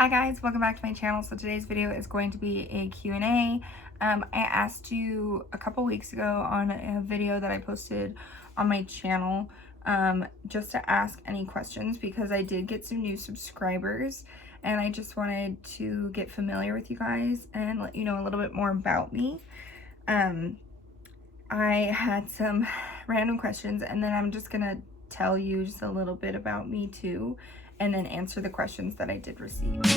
Hi guys, welcome back to my channel. So today's video is going to be a Q&A. I asked you a couple weeks ago on a video that I posted on my channel just to ask any questions because I did get some new subscribers and I just wanted to get familiar with you guys and let you know a little bit more about me. I had some random questions and then I'm just gonna tell you just a little bit about me too, and then answer the questions that I did receive. I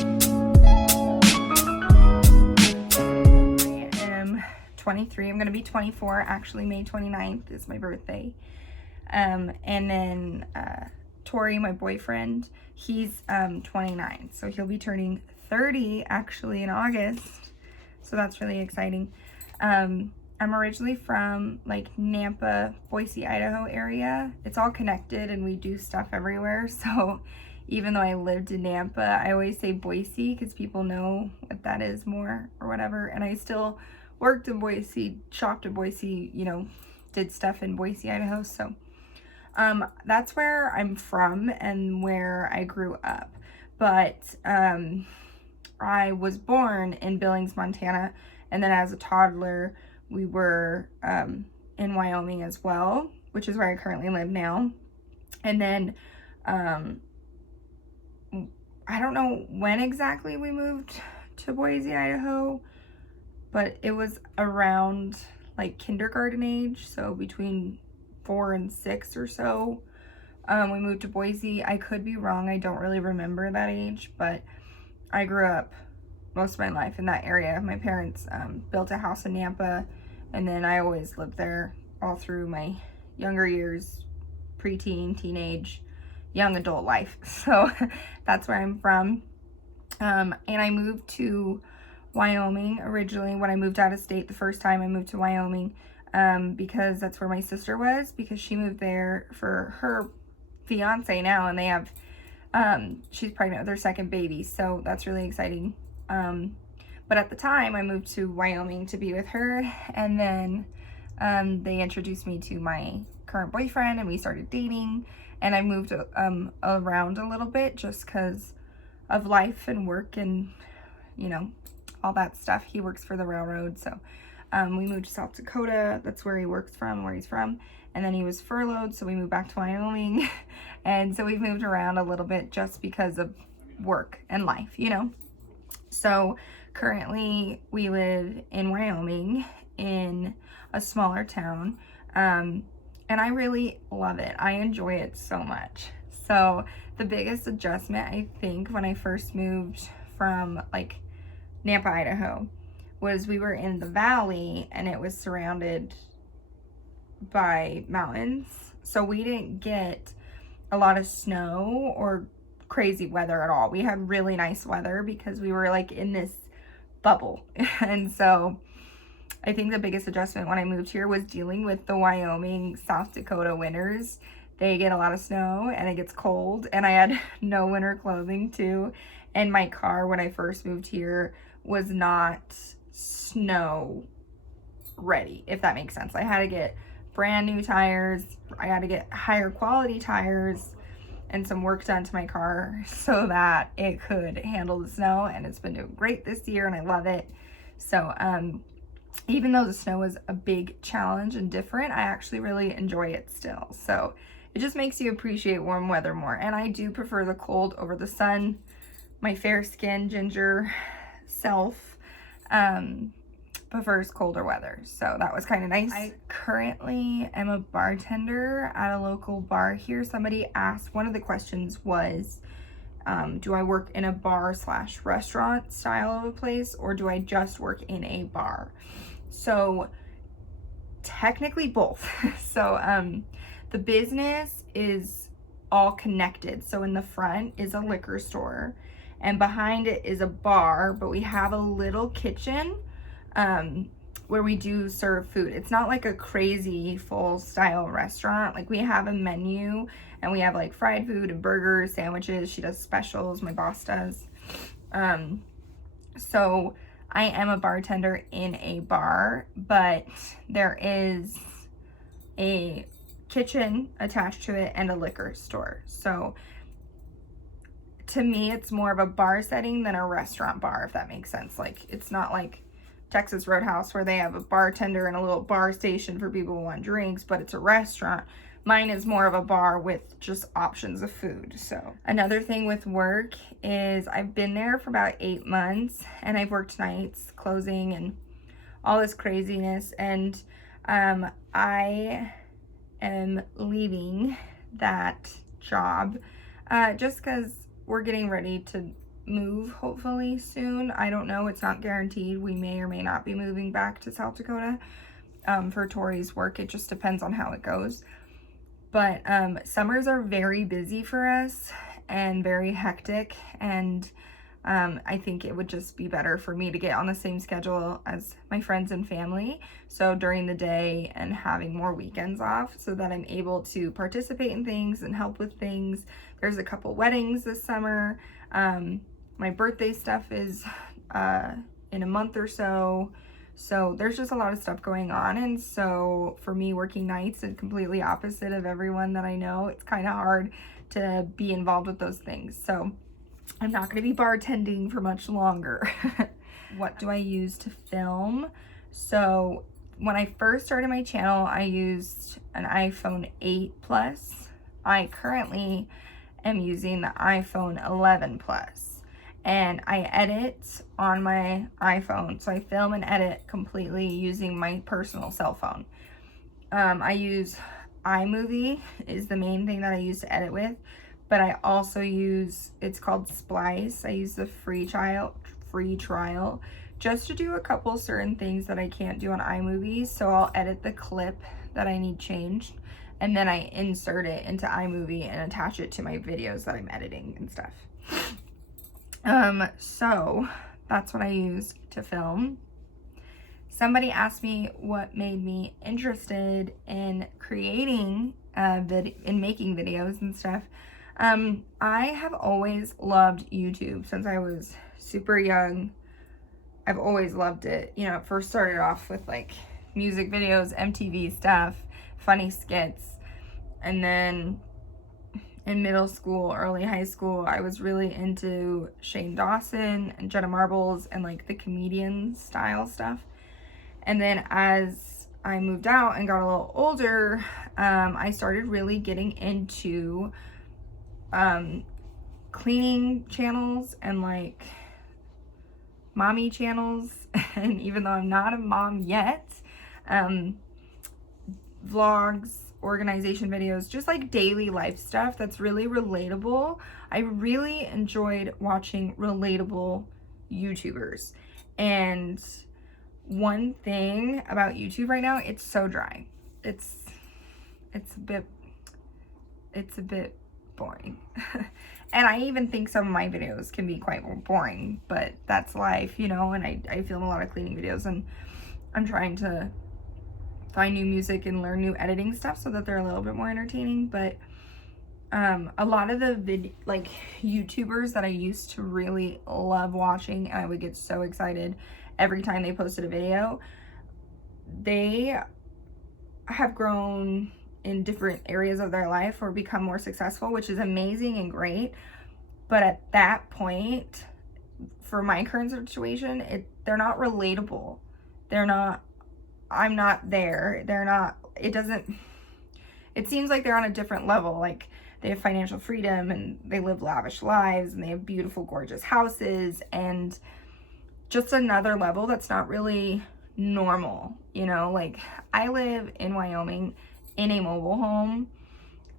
am 23. I'm going to be 24. Actually, May 29th is my birthday. And then Tori, my boyfriend, he's 29. So he'll be turning 30 actually in August. So that's really exciting. I'm originally from like Nampa, Boise, Idaho area. It's all connected and we do stuff everywhere. So even though I lived in Nampa, I always say Boise because people know what that is more or whatever. And I still worked in Boise, shopped in Boise, you know, did stuff in Boise, Idaho. So that's where I'm from and where I grew up. But I was born in Billings, Montana. And then as a toddler, we were in Wyoming as well, which is where I currently live now. And then I don't know when exactly we moved to Boise, Idaho, but it was around like kindergarten age, so between 4 and 6 or so. We moved to Boise. I could be wrong. I don't really remember that age, but I grew up most of my life in that area. My parents built a house in Nampa, and then I always lived there all through my younger years, preteen, teenage, young adult life. So that's where I'm from. And I moved to Wyoming originally when I moved out of state the first time I moved to Wyoming because that's where my sister was, because she moved there for her fiance now, and they have she's pregnant with their second baby, so that's really exciting. But at the time I moved to Wyoming to be with her, and then they introduced me to my current boyfriend and we started dating, and I moved around a little bit just because of life and work and, you know, all that stuff. He works for the railroad, so we moved to South Dakota. That's where he works from, where he's from. And then he was furloughed, so we moved back to Wyoming. And so we've moved around a little bit just because of work and life, you know. So currently we live in Wyoming in a smaller town. And I really love it. I enjoy it so much. So the biggest adjustment, I think, when I first moved from like Nampa, Idaho, was we were in the valley and it was surrounded by mountains. So we didn't get a lot of snow or crazy weather at all. We had really nice weather because we were like in this bubble. And so I think the biggest adjustment when I moved here was dealing with the Wyoming, South Dakota winters. They get a lot of snow and it gets cold, and I had no winter clothing too. And my car when I first moved here was not snow ready, if that makes sense. I had to get brand new tires. I had to get higher quality tires and some work done to my car so that it could handle the snow, and it's been doing great this year and I love it. So even though the snow was a big challenge and different, I actually really enjoy it still. So it just makes you appreciate warm weather more. And I do prefer the cold over the sun. My fair skinned ginger self prefers colder weather. So that was kind of nice. I currently am a bartender at a local bar here. Somebody asked, one of the questions was, do I work in a bar / restaurant style of a place, or do I just work in a bar? So technically both. So the business is all connected. So in the front is a liquor store and behind it is a bar, but we have a little kitchen where we do serve food. It's not like a crazy full style restaurant. Like we have a menu and we have like fried food and burgers, sandwiches. She does specials, my boss does. So I am a bartender in a bar, but there is a kitchen attached to it and a liquor store. So to me, it's more of a bar setting than a restaurant bar, if that makes sense. Like, it's not like Texas Roadhouse where they have a bartender and a little bar station for people who want drinks, but it's a restaurant. Mine is more of a bar with just options of food. So another thing with work is I've been there for about 8 months, and I've worked nights, closing, and all this craziness. And I am leaving that job just because we're getting ready to move hopefully soon. I don't know, it's not guaranteed. We may or may not be moving back to South Dakota for Tori's work. It just depends on how it goes. But summers are very busy for us and very hectic, and I think it would just be better for me to get on the same schedule as my friends and family, so during the day, and having more weekends off so that I'm able to participate in things and help with things. There's a couple weddings this summer. My birthday stuff is in a month or so. So there's just a lot of stuff going on. And so for me, working nights is completely opposite of everyone that I know. It's kind of hard to be involved with those things. So I'm not going to be bartending for much longer. What do I use to film? So when I first started my channel, I used an iPhone 8 Plus. I currently am using the iPhone 11 Plus. And I edit on my iPhone. So I film and edit completely using my personal cell phone. I use iMovie is the main thing that I use to edit with. But I also use, it's called Splice. I use the free trial just to do a couple certain things that I can't do on iMovie. So I'll edit the clip that I need changed, and then I insert it into iMovie and attach it to my videos that I'm editing and stuff. So that's what I use to film. Somebody asked me what made me interested in creating in making videos and stuff. I have always loved YouTube since I was super young. I've always loved it. You know, it first started off with like music videos, MTV stuff, funny skits, and then in middle school, early high school, I was really into Shane Dawson and Jenna Marbles and like the comedian style stuff. And then as I moved out and got a little older, I started really getting into cleaning channels and like mommy channels. And even though I'm not a mom yet, vlogs, organization videos, just like daily life stuff that's really relatable. I really enjoyed watching relatable YouTubers. And one thing about YouTube right now, it's so dry. It's a bit boring. And I even think some of my videos can be quite boring, but that's life, you know. And I film a lot of cleaning videos, and I'm trying to find new music and learn new editing stuff so that they're a little bit more entertaining. But a lot of the YouTubers that I used to really love watching, and I would get so excited every time they posted a video, they have grown in different areas of their life or become more successful, which is amazing and great. But at that point, for my current situation, they're not relatable. I'm not there. It seems like they're on a different level. Like, they have financial freedom and they live lavish lives and they have beautiful, gorgeous houses, and just another level that's not really normal, you know? Like, I live in Wyoming in a mobile home,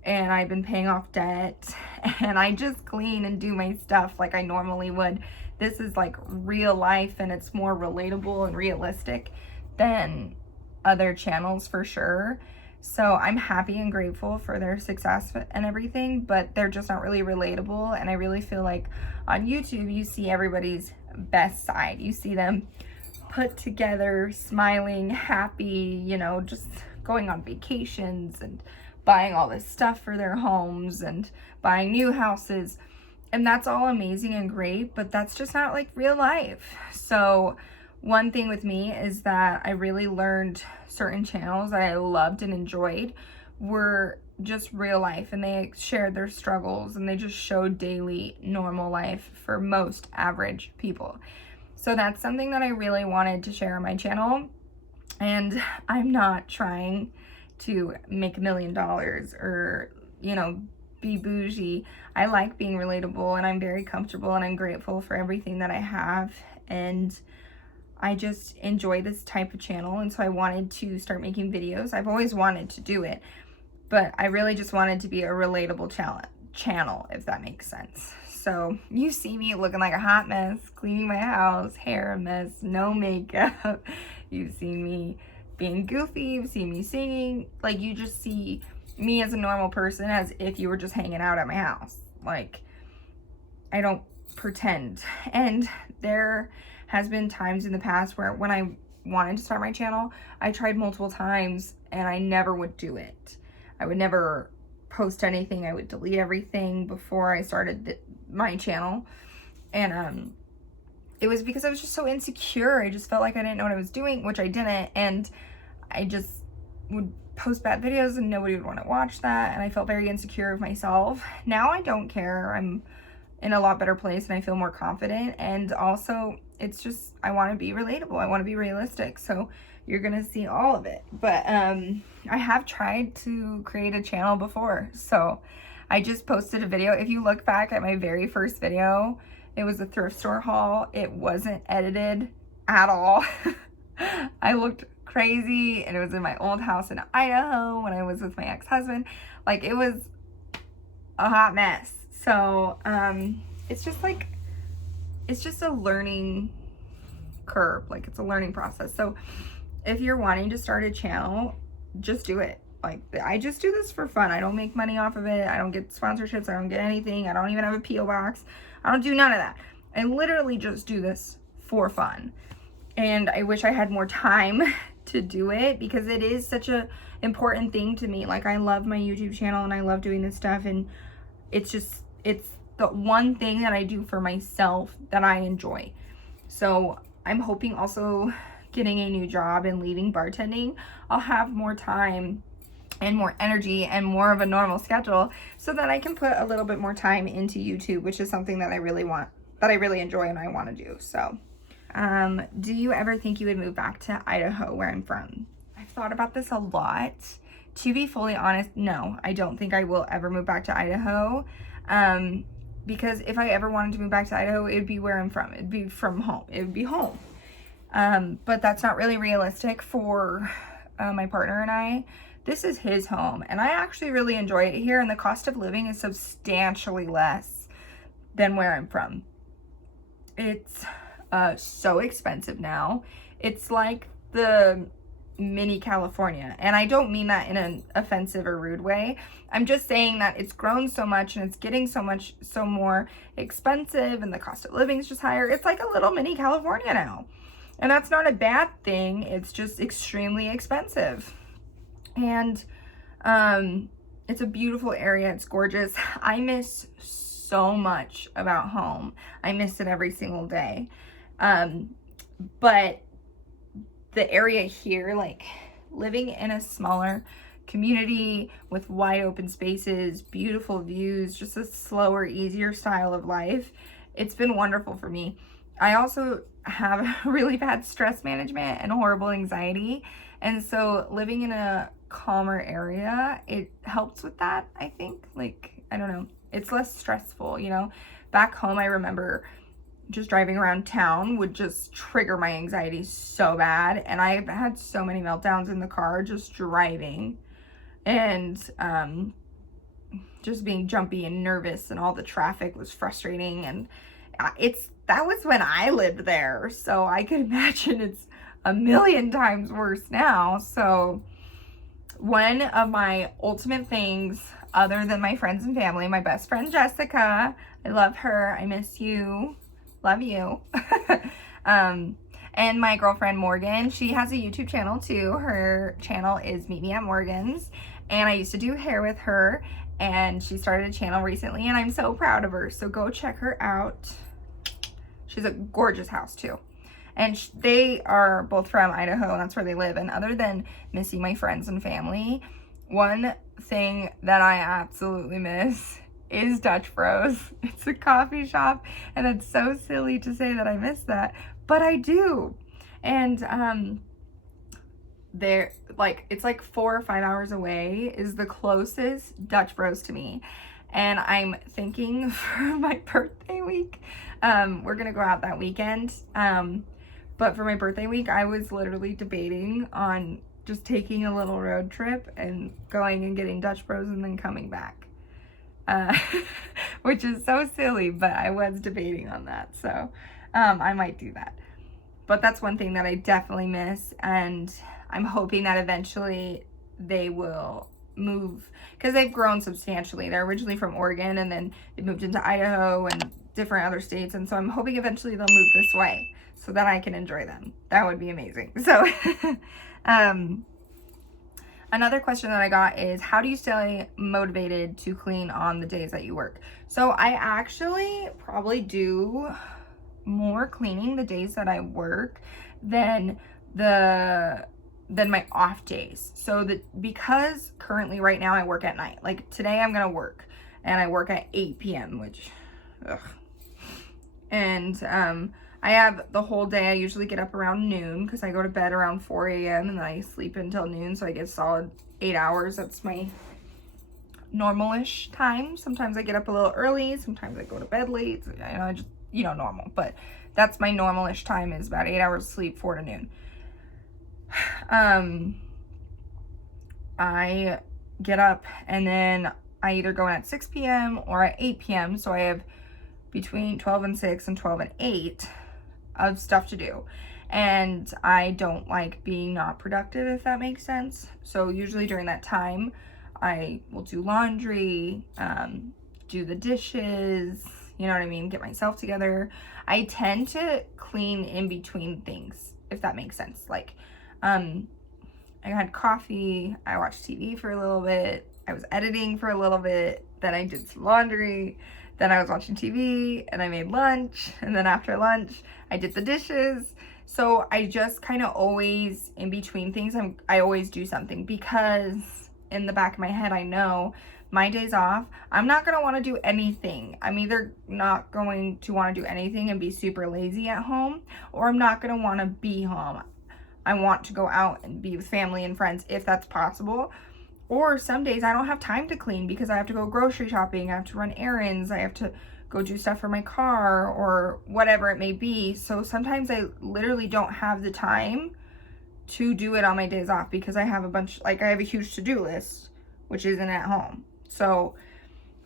and I've been paying off debt, and I just clean and do my stuff like I normally would. This is like real life, and it's more relatable and realistic than other channels for sure. So I'm happy and grateful for their success and everything, but they're just not really relatable. And I really feel like on YouTube, you see everybody's best side. You see them put together, smiling, happy, you know, just going on vacations and buying all this stuff for their homes and buying new houses. And that's all amazing and great, but that's just not like real life. So one thing with me is that I really learned certain channels that I loved and enjoyed were just real life, and they shared their struggles, and they just showed daily normal life for most average people. So that's something that I really wanted to share on my channel. And I'm not trying to make $1 million or, you know, be bougie. I like being relatable, and I'm very comfortable, and I'm grateful for everything that I have, and I just enjoy this type of channel. And so I wanted to start making videos. I've always wanted to do it, but I really just wanted to be a relatable channel, if that makes sense. So you see me looking like a hot mess, cleaning my house, hair a mess, no makeup. You've seen me being goofy, you've seen me singing. Like, you just see me as a normal person, as if you were just hanging out at my house. Like, I don't pretend. And there has been times in the past where when I wanted to start my channel, I tried multiple times and I never would do it. I would never post anything. I would delete everything before I started my channel. And it was because I was just so insecure. I just felt like I didn't know what I was doing, which I didn't. And I just would post bad videos and nobody would want to watch that. And I felt very insecure of myself. Now I don't care. I'm in a lot better place and I feel more confident. And also, it's just, I want to be relatable. I want to be realistic. So you're going to see all of it. But I have tried to create a channel before. So I just posted a video. If you look back at my very first video, it was a thrift store haul. It wasn't edited at all. I looked crazy, and it was in my old house in Idaho when I was with my ex-husband. Like, it was a hot mess. So it's just like, it's just a learning curve. Like, it's a learning process. So if you're wanting to start a channel, just do it. Like, I just do this for fun. I don't make money off of it. I don't get sponsorships. I don't get anything. I don't even have a P.O. box. I don't do none of that. I literally just do this for fun. And I wish I had more time to do it, because it is such a important thing to me. Like, I love my YouTube channel and I love doing this stuff, and it's just, it's the one thing that I do for myself that I enjoy. So I'm hoping also getting a new job and leaving bartending, I'll have more time and more energy and more of a normal schedule, so that I can put a little bit more time into YouTube, which is something that I really want, that I really enjoy and I want to do. So do you ever think you would move back to Idaho, where I'm from? I've thought about this a lot. To be fully honest, no, I don't think I will ever move back to Idaho. Because if I ever wanted to move back to Idaho, it would be where I'm from. It'd be from home. It would be home. But that's not really realistic for my partner and I. This is his home, and I actually really enjoy it here, and the cost of living is substantially less than where I'm from. It's so expensive now. It's like the mini California, and I don't mean that in an offensive or rude way. I'm just saying that it's grown so much and it's getting so more expensive, and the cost of living is just higher. It's like a little mini California now, and that's not a bad thing. It's just extremely expensive. And it's a beautiful area. It's gorgeous. I miss so much about home. I miss it every single day. But the area here, like living in a smaller community with wide open spaces, beautiful views, just a slower, easier style of life, it's been wonderful for me. I also have really bad stress management and horrible anxiety. And so living in a calmer area, it helps with that, I think. Like, I don't know, it's less stressful, you know. Back home, I remember just driving around town would just trigger my anxiety so bad, and I've had so many meltdowns in the car just driving, and just being jumpy and nervous, and all the traffic was frustrating. And that was when I lived there, so I could imagine it's a million times worse now. So one of my ultimate things, other than my friends and family, my best friend Jessica, I love her, I miss you, love you. And my girlfriend Morgan, she has a YouTube channel too. Her channel is Meet Me at Morgan's, and I used to do hair with her, and she started a channel recently, and I'm so proud of her. So go check her out. She's a gorgeous house too. And they are both from Idaho, and that's where they live. And other than missing my friends and family, one thing that I absolutely miss is Dutch Bros. It's a coffee shop, and it's so silly to say that I miss that, but I do. And they're like, it's like 4 or 5 hours away is the closest Dutch Bros to me. And I'm thinking for my birthday week, we're gonna go out that weekend. But for my birthday week, I was literally debating on just taking a little road trip and going and getting Dutch Bros and then coming back. Which is so silly, but I was debating on that. So I might do that. But that's one thing that I definitely miss, and I'm hoping that eventually they will move, because they've grown substantially. They're originally from Oregon, and then they moved into Idaho and different other states, and so I'm hoping eventually they'll move this way so that I can enjoy them. That would be amazing. So another question that I got is, how do you stay motivated to clean on the days that you work? So I actually probably do more cleaning the days that I work than my off days. So that, because currently right now I work at night, like today I'm gonna work and I work at 8 p.m. which and I have the whole day. I usually get up around noon because I go to bed around 4 a.m. and then I sleep until noon, so I get solid 8 hours. That's my normal-ish time. Sometimes I get up a little early, sometimes I go to bed late, I just, normal, but that's my normal-ish time, is about 8 hours of sleep, 4 to noon. I get up and then I either go in at 6 p.m. or at 8 p.m. So I have between 12 and 6 and 12 and 8 of stuff to do. And I don't like being not productive, if that makes sense. So usually during that time, I will do laundry, do the dishes, you know what I mean, get myself together. I tend to clean in between things, if that makes sense. Like, I had coffee, I watched TV for a little bit, I was editing for a little bit, then I did some laundry, then I was watching TV, and I made lunch, and then after lunch, I did the dishes. So I just kind of always, in between things, I always do something, because in the back of my head, I know my days off, I'm not going to want to do anything. I'm either not going to want to do anything and be super lazy at home, or I'm not going to want to be home. I want to go out and be with family and friends if that's possible. Or some days I don't have time to clean because I have to go grocery shopping, I have to run errands, I have to go do stuff for my car, or whatever it may be. So sometimes I literally don't have the time to do it on my days off because I have I have a huge to-do list, which isn't at home. So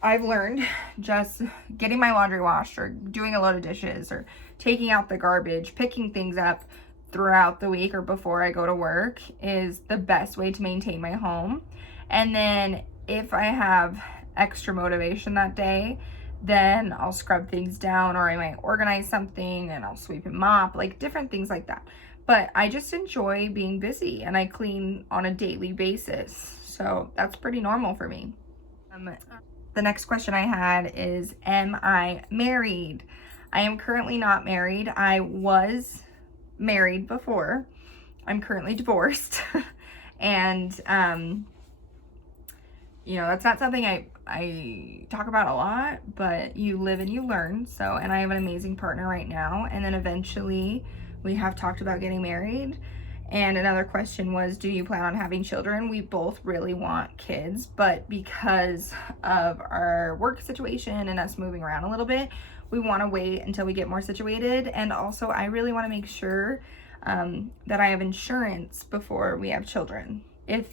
I've learned just getting my laundry washed, or doing a load of dishes, or taking out the garbage, picking things up throughout the week or before I go to work is the best way to maintain my home. And then if I have extra motivation that day, then I'll scrub things down, or I might organize something and I'll sweep and mop, like different things like that. But I just enjoy being busy, and I clean on a daily basis. So that's pretty normal for me. The next question I had is, am I married? I am currently not married. I was married before. I'm currently divorced. And that's not something I talk about a lot, but you live and you learn. So, and I have an amazing partner right now, and then eventually we have talked about getting married. And another question was, do you plan on having children? We both really want kids, but because of our work situation and us moving around a little bit, we want to wait until we get more situated. And also, I really want to make sure that I have insurance before we have children. If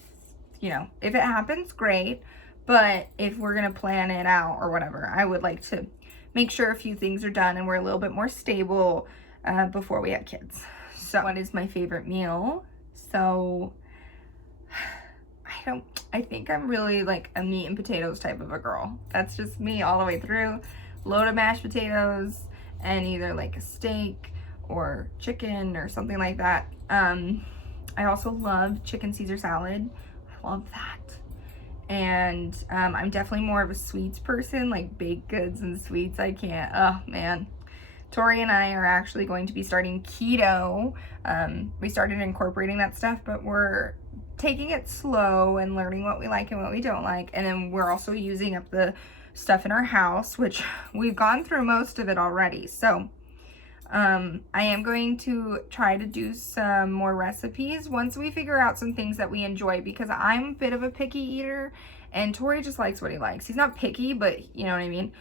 it happens, great. But if we're going to plan it out or whatever, I would like to make sure a few things are done and we're a little bit more stable before we have kids. So what is my favorite meal? So I think I'm really like a meat and potatoes type of a girl. That's just me all the way through. Load of mashed potatoes and either like a steak or chicken or something like that. I also love chicken Caesar salad. I love that. And I'm definitely more of a sweets person, like baked goods and sweets. I can't, oh man. Tori and I are actually going to be starting keto. We started incorporating that stuff, but we're taking it slow and learning what we like and what we don't like. And then we're also using up the stuff in our house, which we've gone through most of it already. So I am going to try to do some more recipes once we figure out some things that we enjoy, because I'm a bit of a picky eater and Tori just likes what he likes. He's not picky, but you know what I mean?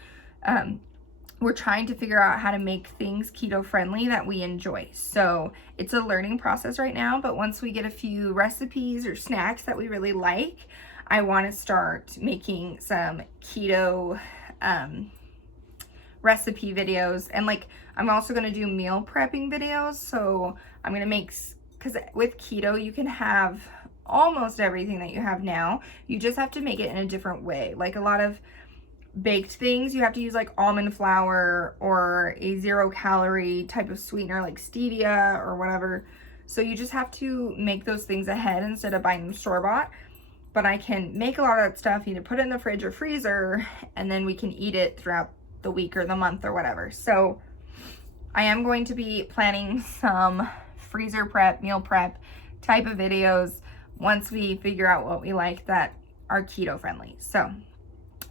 We're trying to figure out how to make things keto friendly that we enjoy. So it's a learning process right now, but once we get a few recipes or snacks that we really like, I want to start making some keto recipe videos. And like, I'm also going to do meal prepping videos. So I'm going to make, because with keto, you can have almost everything that you have now. You just have to make it in a different way. Like a lot of baked things, you have to use like almond flour or a 0-calorie type of sweetener like stevia or whatever. So you just have to make those things ahead instead of buying them store-bought. But I can make a lot of that stuff, either put it in the fridge or freezer, and then we can eat it throughout the week or the month or whatever. So I am going to be planning some freezer prep, meal prep type of videos once we figure out what we like that are keto friendly. So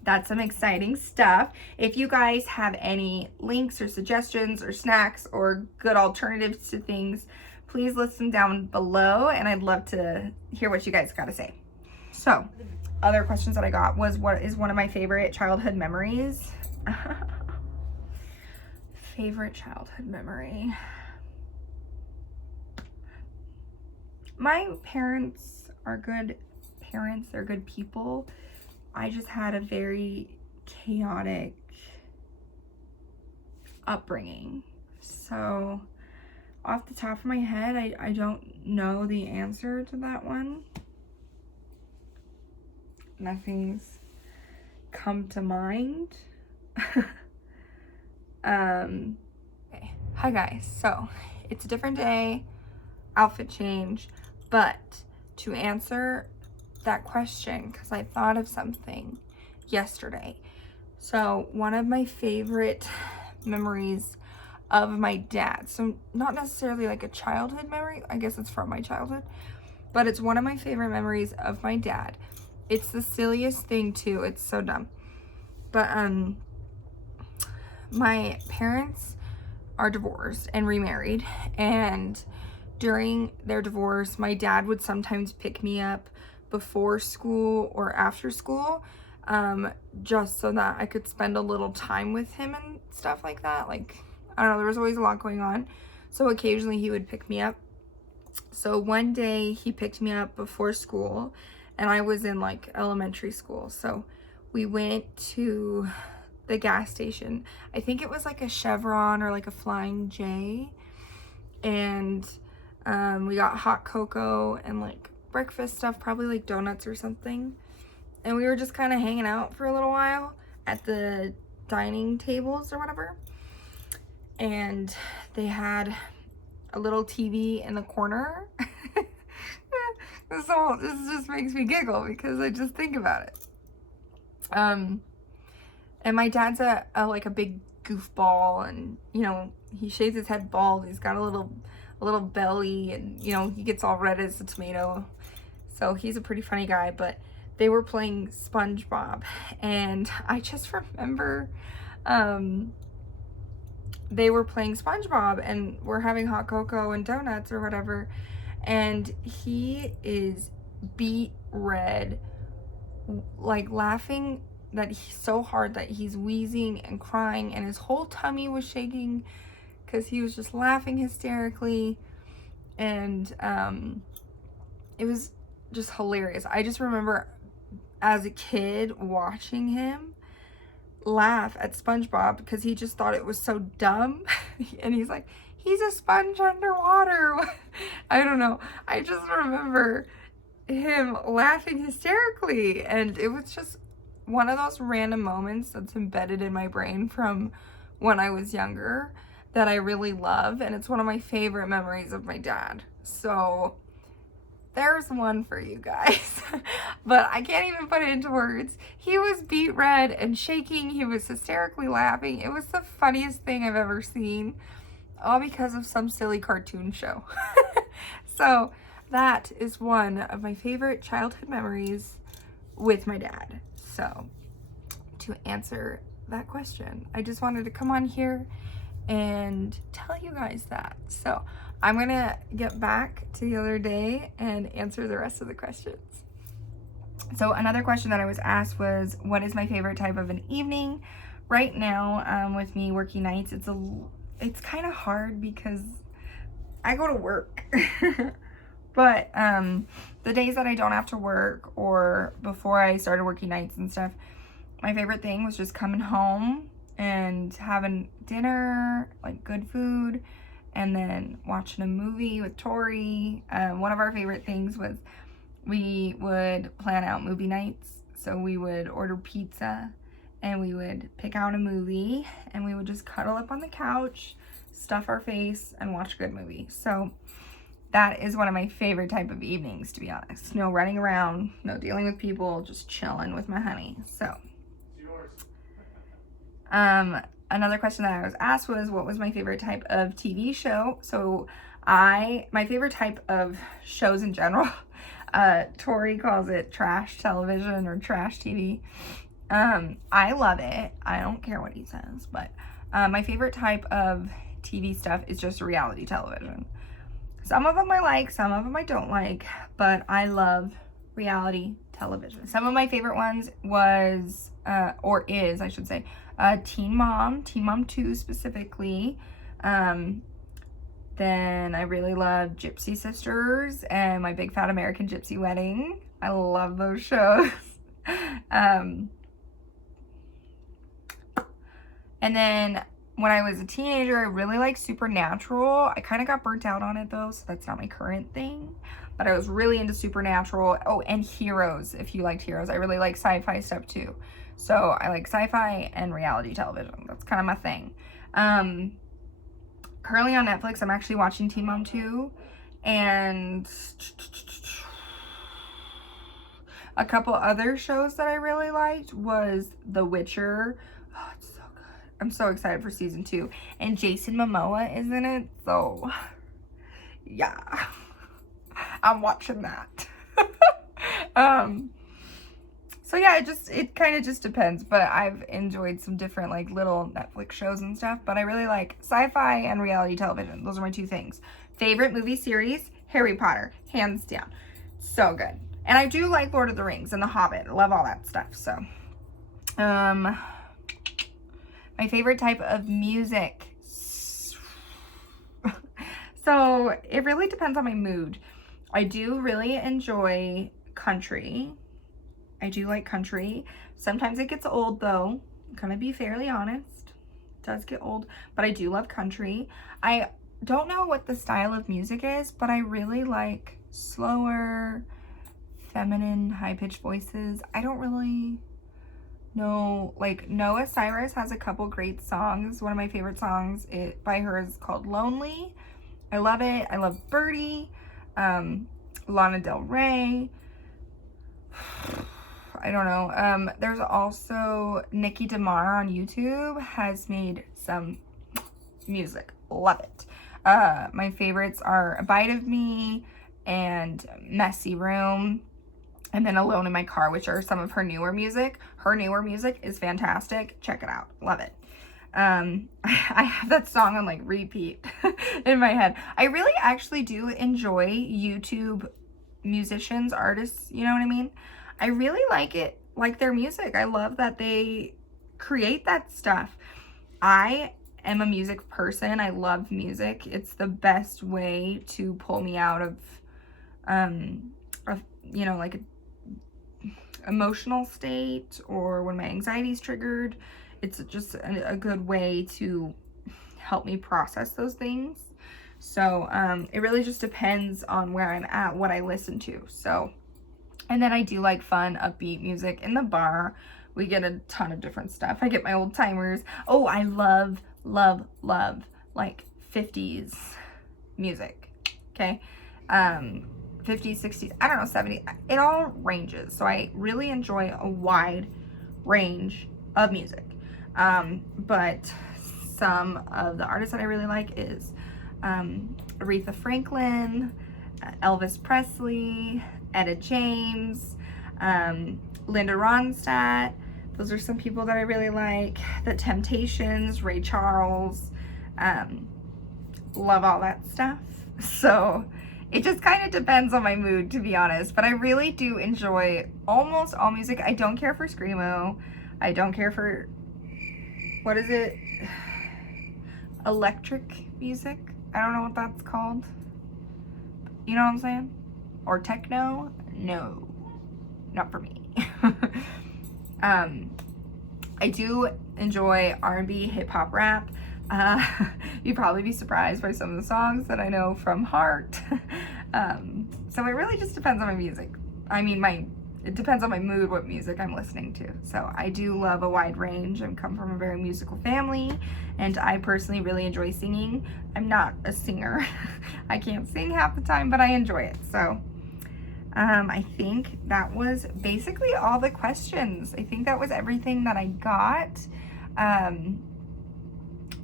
that's some exciting stuff. If you guys have any links or suggestions or snacks or good alternatives to things, please list them down below, and I'd love to hear what you guys got to say. So, other questions that I got was, what is one of my favorite childhood memories? Favorite childhood memory. My parents are good parents, they're good people. I just had a very chaotic upbringing. So off the top of my head, I don't know the answer to that one. Nothing's come to mind. Okay. Hi guys, so it's a different day, outfit change, but to answer that question, because I thought of something yesterday. So one of my favorite memories of my dad, so not necessarily like a childhood memory, I guess it's from my childhood, but it's one of my favorite memories of my dad. It's the silliest thing too, it's so dumb, but my parents are divorced and remarried, and during their divorce, my dad would sometimes pick me up before school or after school, just so that I could spend a little time with him and stuff like that. Like, I don't know, there was always a lot going on, so occasionally he would pick me up. So one day he picked me up before school, and I was in like elementary school, so we went to the gas station. I think it was like a Chevron or like a Flying J, and we got hot cocoa and like breakfast stuff, probably like donuts or something, and we were just kind of hanging out for a little while at the dining tables or whatever, and they had a little TV in the corner. This just makes me giggle because I just think about it. And my dad's like a big goofball, and you know, he shaves his head bald, he's got a little belly, and you know, he gets all red as a tomato. So he's a pretty funny guy. But they were playing SpongeBob, and I just remember they were playing SpongeBob, and we're having hot cocoa and donuts or whatever, and he is beet red, like laughing that he's so hard that he's wheezing and crying, and his whole tummy was shaking because he was just laughing hysterically, and it was just hilarious. I just remember as a kid watching him laugh at SpongeBob because he just thought it was so dumb. And he's like, he's a sponge underwater. I don't know. I just remember him laughing hysterically, and it was just one of those random moments that's embedded in my brain from when I was younger that I really love, and it's one of my favorite memories of my dad. So there's one for you guys. But I can't even put it into words. He was beet red and shaking. He was hysterically laughing. It was the funniest thing I've ever seen, all because of some silly cartoon show. So that is one of my favorite childhood memories with my dad. So to answer that question, I just wanted to come on here and tell you guys that. So I'm gonna get back to the other day and answer the rest of the questions. So another question that I was asked was, what is my favorite type of an evening? Right now, with me working nights, it's kind of hard because I go to work. But the days that I don't have to work, or before I started working nights and stuff, my favorite thing was just coming home and having dinner, like good food, and then watching a movie with Tori. One of our favorite things was we would plan out movie nights. So we would order pizza and we would pick out a movie and we would just cuddle up on the couch, stuff our face, and watch a good movie. So that is one of my favorite type of evenings, to be honest. No running around, no dealing with people, just chilling with my honey. So another question that I was asked was, what was my favorite type of TV show? So my favorite type of shows in general, Tori calls it trash television or trash TV. I love it. I don't care what he says, but my favorite type of TV stuff is just reality television. Some of them I like, some of them I don't like, but I love reality television. Some of my favorite ones was, or is, I should say, Teen Mom 2 specifically. Then I really love Gypsy Sisters and My Big Fat American Gypsy Wedding. I love those shows. And then when I was a teenager, I really liked Supernatural. I kind of got burnt out on it though, so that's not my current thing. But I was really into Supernatural. Oh, and Heroes, if you liked Heroes. I really like sci-fi stuff too. So I like sci-fi and reality television. That's kind of my thing. Currently on Netflix, I'm actually watching Teen Mom 2. And a couple other shows that I really liked was The Witcher. Oh, it's so good. I'm so excited for season 2. And Jason Momoa is in it. So, yeah. I'm watching that. So yeah, it kind of just depends, but I've enjoyed some different like little Netflix shows and stuff, but I really like sci-fi and reality television. Those are my two things. Favorite movie series, Harry Potter, hands down. So good. And I do like Lord of the Rings and The Hobbit. I love all that stuff. So, my favorite type of music. So it really depends on my mood. I do really enjoy country. I do like country. Sometimes it gets old though. I'm gonna be fairly honest. It does get old, but I do love country. I don't know what the style of music is, but I really like slower, feminine, high-pitched voices. I don't really know. Like Noah Cyrus has a couple great songs. One of my favorite songs by her is called Lonely. I love it. I love Birdie. Lana Del Rey. I don't know. There's also Nikki DeMar on YouTube has made some music. Love it. My favorites are A Bite of Me and Messy Room, and then Alone in My Car, which are some of her newer music. Her newer music is fantastic. Check it out. Love it. I have that song on like repeat in my head. I really actually do enjoy YouTube musicians, artists, you know what I mean? I really like it, like their music. I love that they create that stuff. I am a music person. I love music. It's the best way to pull me out of you know, like a emotional state, or when my anxiety is triggered. It's just a good way to help me process those things. So it really just depends on where I'm at, what I listen to. So, and then I do like fun, upbeat music in the bar. We get a ton of different stuff. I get my old timers. Oh, I love like 50s music. Okay. 50s, 60s, I don't know, 70s. It all ranges. So I really enjoy a wide range of music. But some of the artists that I really like is Aretha Franklin, Elvis Presley, Etta James, Linda Ronstadt. Those are some people that I really like. The Temptations, Ray Charles. Love all that stuff. So it just kind of depends on my mood, to be honest. But I really do enjoy almost all music. I don't care for Screamo. I don't care for, what is it? Electric music? I don't know what that's called. You know what I'm saying? Or techno? No, not for me. I do enjoy R&B, hip hop, rap. You'd probably be surprised by some of the songs that I know from heart. So it really just depends on my music. I mean, it depends on my mood, what music I'm listening to. So I do love a wide range. I come from a very musical family, and I personally really enjoy singing. I'm not a singer. I can't sing half the time, but I enjoy it. So I think that was basically all the questions. I think that was everything that I got.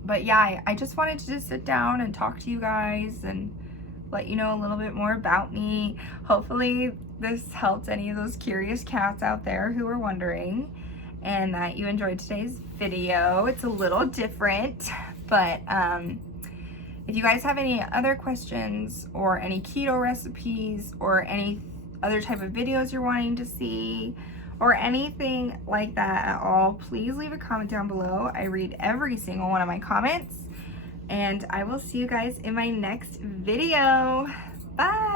But yeah, I just wanted to just sit down and talk to you guys and let you know a little bit more about me. Hopefully this helped any of those curious cats out there who were wondering, and that you enjoyed today's video. It's a little different, but if you guys have any other questions or any keto recipes or any other type of videos you're wanting to see or anything like that at all, please leave a comment down below. I read every single one of my comments, and I will see you guys in my next video. Bye.